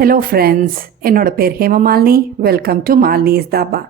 Hello friends என்னோட பேர் Hemamalini welcome to Malini's dhaba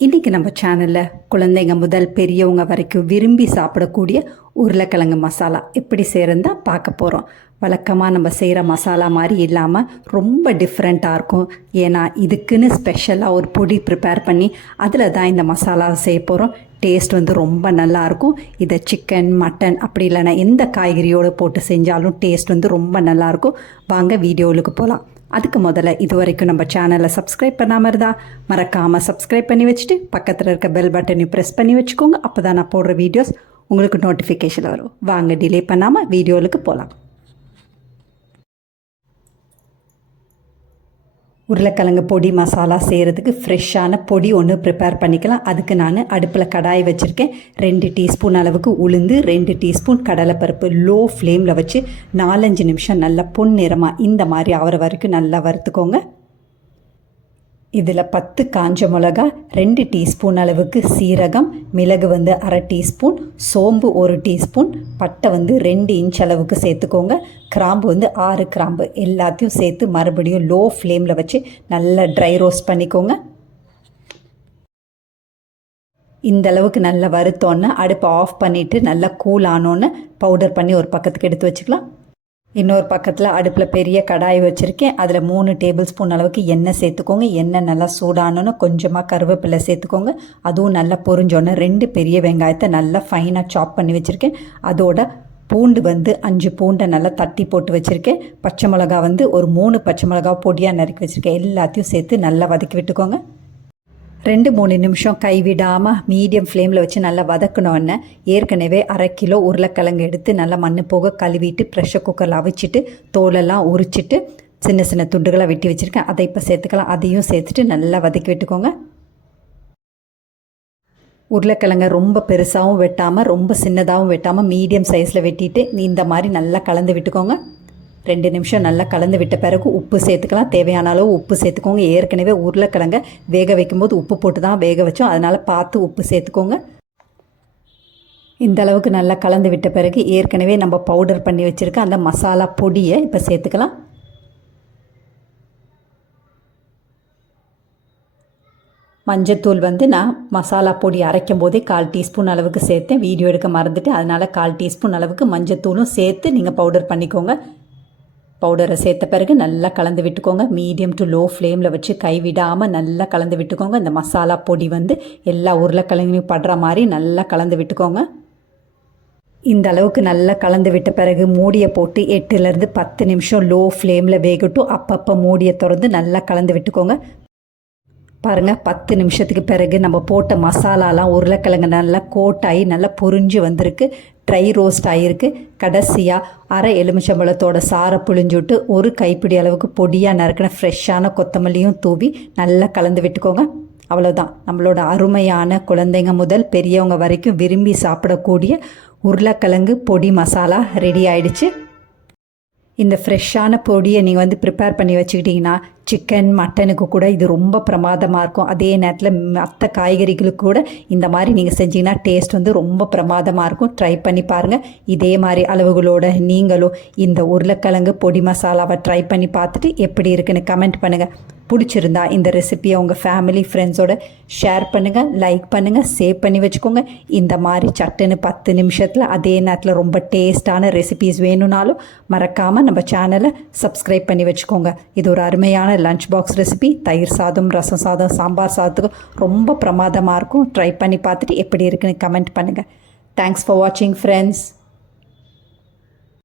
இன்றைக்கி நம்ம சேனலில் குழந்தைங்க முதல் பெரியவங்க வரைக்கும் விரும்பி சாப்பிடக்கூடிய உருளைக்கிழங்கு மசாலா எப்படி செய்கிறதா பார்க்க போகிறோம் வழக்கமாக நம்ம செய்கிற மசாலா மாதிரி இல்லாமல் ரொம்ப டிஃப்ரெண்ட்டாக இருக்கும். ஏன்னா இதுக்குன்னு ஸ்பெஷலாக ஒரு பொடி ப்ரிப்பேர் பண்ணி அதில் தான் இந்த மசாலாவை செய்ய போகிறோம் டேஸ்ட் வந்து ரொம்ப நல்லாயிருக்கும் இதை சிக்கன் மட்டன் அப்படி இல்லைன்னா எந்த காய்கறியோடு போட்டு செஞ்சாலும் டேஸ்ட் வந்து ரொம்ப நல்லாயிருக்கும் வாங்க வீடியோவுக்கு போகலாம் அதுக்கு முதல்ல இது வரைக்கும் நம்ம சேனலை சப்ஸ்கிரைப் பண்ணாமல் இருந்தால் மறக்காமல் சப்ஸ்கிரைப் பண்ணி வச்சுட்டு பக்கத்தில் இருக்க பெல் பட்டனையும் ப்ரெஸ் பண்ணி வச்சுக்கோங்க. அப்போ தான் நான் போடுற வீடியோஸ் உங்களுக்கு நோட்டிஃபிகேஷன் வரும். வாங்க டிலே பண்ணாமல் வீடியோவுக்கு போகலாம் உருளைக்கிழங்கு பொடி மசாலா செய்கிறதுக்கு ஃப்ரெஷ்ஷான பொடி ஒன்று ப்ரிப்பேர் பண்ணிக்கலாம். அதுக்கு நான் அடுப்பில் கடாய் வச்சுருக்கேன். ரெண்டு டீஸ்பூன் அளவுக்கு உளுந்து ரெண்டு டீஸ்பூன் கடலைப்பருப்பு லோ ஃப்ளேமில் வச்சு நாலஞ்சு நிமிஷம் நல்லா பொன்னிறமாக இந்த மாதிரி ஆகிற வரைக்கும் நல்லா வறுத்துக்கோங்க. இதில் பத்து காஞ்ச மிளகா ரெண்டு டீஸ்பூன் அளவுக்கு சீரகம் மிளகு வந்து அரை டீஸ்பூன் சோம்பு ஒரு டீஸ்பூன் பட்டை வந்து ரெண்டு இன்ச் அளவுக்கு சேர்த்துக்கோங்க. கிராம்பு வந்து ஆறு கிராம்பு எல்லாத்தையும் சேர்த்து மறுபடியும் லோ ஃப்ளேமில் வச்சு நல்லா ட்ரை ரோஸ்ட் பண்ணிக்கோங்க. இந்த அளவுக்கு நல்லா வறுத்தோன்னே அடுப்பை ஆஃப் பண்ணிவிட்டு நல்லா கூல் ஆனோன்னு பவுடர் பண்ணி ஒரு பக்கத்துக்கு எடுத்து வச்சுக்கலாம். இன்னொரு பக்கத்தில் அடுப்பில் பெரிய கடாய் வச்சுருக்கேன். அதில் மூணு டேபிள் ஸ்பூன் அளவுக்கு எண்ணெய் சேர்த்துக்கோங்க. எண்ணெய் நல்லா சூடானோன்னு கொஞ்சமாக கருவேப்பிலை சேர்த்துக்கோங்க. அதுவும் நல்லா பொரிஞ்சோன்னே ரெண்டு பெரிய வெங்காயத்தை நல்லா ஃபைனாக சாப் பண்ணி வச்சுருக்கேன். அதோட பூண்டு வந்து அஞ்சு பூண்டை நல்லா தட்டி போட்டு வச்சுருக்கேன். பச்சை மிளகா வந்து ஒரு மூணு பச்சை மிளகா பொடியாக நறுக்கி வச்சுருக்கேன். எல்லாத்தையும் சேர்த்து நல்லா வதக்கி விட்டுக்கோங்க. ரெண்டு மூணு நிமிஷம் கைவிடாமல் மீடியம் ஃப்ளேமில் வச்சு நல்லா வதக்கணுன்னு ஏற்கனவே அரை கிலோ உருளைக்கிழங்கு எடுத்து நல்லா மண் போக கழுவிட்டு ப்ரெஷர் குக்கரில் அவிச்சிட்டு தோலெல்லாம் உரிச்சிட்டு சின்ன சின்ன துண்டுகளாக வெட்டி வச்சுருக்கேன். அதை இப்போ சேர்த்துக்கலாம். அதையும் சேர்த்துட்டு நல்லா வதக்கி விட்டுக்கோங்க. உருளைக்கிழங்கை ரொம்ப பெருசாகவும் வெட்டாமல் ரொம்ப சின்னதாகவும் வெட்டாமல் மீடியம் சைஸில் வெட்டிட்டு இந்த மாதிரி நல்லா கலந்து விட்டுக்கோங்க. ரெண்டு நிமிஷம் நல்லா கலந்து விட்ட பிறகு உப்பு சேர்த்துக்கலாம். தேவையான அளவு உப்பு சேர்த்துக்கோங்க. ஏற்கனவே உருளைக்கிழங்க வேக வைக்கும்போது உப்பு போட்டு தான் வேக வச்சோம். அதனால் பார்த்து உப்பு சேர்த்துக்கோங்க. இந்த அளவுக்கு நல்லா கலந்து விட்ட பிறகு ஏற்கனவே நம்ம பவுடர் பண்ணி வச்சுருக்க அந்த மசாலா பொடியை இப்போ சேர்த்துக்கலாம். மஞ்சத்தூள் வந்து நான் மசாலா பொடி அரைக்கும் போதே கால் டீஸ்பூன் அளவுக்கு சேர்த்தேன். வீடியோ எடுக்க மறந்துட்டு அதனால் கால் டீஸ்பூன் அளவுக்கு மஞ்சத்தூளும் சேர்த்து நீங்கள் பவுடர் பண்ணிக்கோங்க. பவுடரை சேர்த்த பிறகு நல்லா கலந்து விட்டுக்கோங்க. மீடியம் டு லோ ஃப்ளேமில் வச்சு கைவிடாமல் நல்லா கலந்து விட்டுக்கோங்க. இந்த மசாலா பொடி வந்து எல்லா உருளைக்கிழங்கையும் படுற மாதிரி நல்லா கலந்து விட்டுக்கோங்க. இந்த அளவுக்கு நல்லா கலந்து விட்ட பிறகு மூடியை போட்டு எட்டுலேருந்து பத்து நிமிஷம் லோ ஃப்ளேமில் வேகட்டும். அப்பப்போ மூடியை திறந்து நல்லா கலந்து விட்டுக்கோங்க. பாருங்கள் பத்து நிமிஷத்துக்கு பிறகு நம்ம போட்ட மசாலாலாம் உருளைக்கிழங்கு நல்லா கோட்டாகி நல்லா பொரிஞ்சு வந்திருக்கு. ட்ரை ரோஸ்ட் ஆகியிருக்கு கடைசியாக அரை எலுமிச்சம்பழத்தோட சாரை புழிஞ்சுட்டு ஒரு கைப்பிடி அளவுக்கு பொடியாக நறுக்கின ஃப்ரெஷ்ஷான கொத்தமல்லியும் தூவி நல்லா கலந்து விட்டுக்கோங்க. அவ்வளோதான் நம்மளோட அருமையான குழந்தைங்க முதல் பெரியவங்க வரைக்கும் விரும்பி சாப்பிடக்கூடிய உருளைக்கிழங்கு பொடி மசாலா ரெடி ஆயிடுச்சு. இந்த ஃப்ரெஷ்ஷான பொடியை நீங்கள் வந்து ப்ரிப்பேர் பண்ணி வச்சுக்கிட்டிங்கன்னா சிக்கன் மட்டனுக்கு கூட இது ரொம்ப பிரமாதமாக இருக்கும். அதே நேரத்தில் மற்ற காய்கறிகளுக்கு கூட இந்த மாதிரி நீங்கள் செஞ்சீங்கன்னா டேஸ்ட் வந்து ரொம்ப பிரமாதமாக இருக்கும். ட்ரை பண்ணி பாருங்கள் இதே மாதிரி அளவுகளோட நீங்களும் இந்த உருளைக்கிழங்கு பொடி மசாலாவை ட்ரை பண்ணி பார்த்துட்டு எப்படி இருக்குன்னு கமெண்ட் பண்ணுங்கள் பிடிச்சிருந்தா இந்த ரெசிப்பியை உங்கள் ஃபேமிலி ஃப்ரெண்ட்ஸோட ஷேர் பண்ணுங்கள் லைக் பண்ணுங்கள் சேவ் பண்ணி வச்சுக்கோங்க. இந்த மாதிரி சட்டுன்னு பத்து நிமிஷத்தில் அதே நேரத்தில் ரொம்ப டேஸ்டான ரெசிபிஸ் வேணும்னாலும் மறக்காமல் நம்ம சேனலை சப்ஸ்கிரைப் பண்ணி வச்சுக்கோங்க. இது ஒரு அருமையான லஞ்ச் பாக்ஸ் ரெசிபி தயிர் சாதம் ரசம் சாதம் சாம்பார் சாதத்துக்கும் ரொம்ப பிரமாதமாக இருக்கும். ட்ரை பண்ணி பார்த்துட்டு எப்படி இருக்குன்னு கமெண்ட் பண்ணுங்கள் தேங்க்ஸ் ஃபார் வாட்சிங் ஃப்ரெண்ட்ஸ்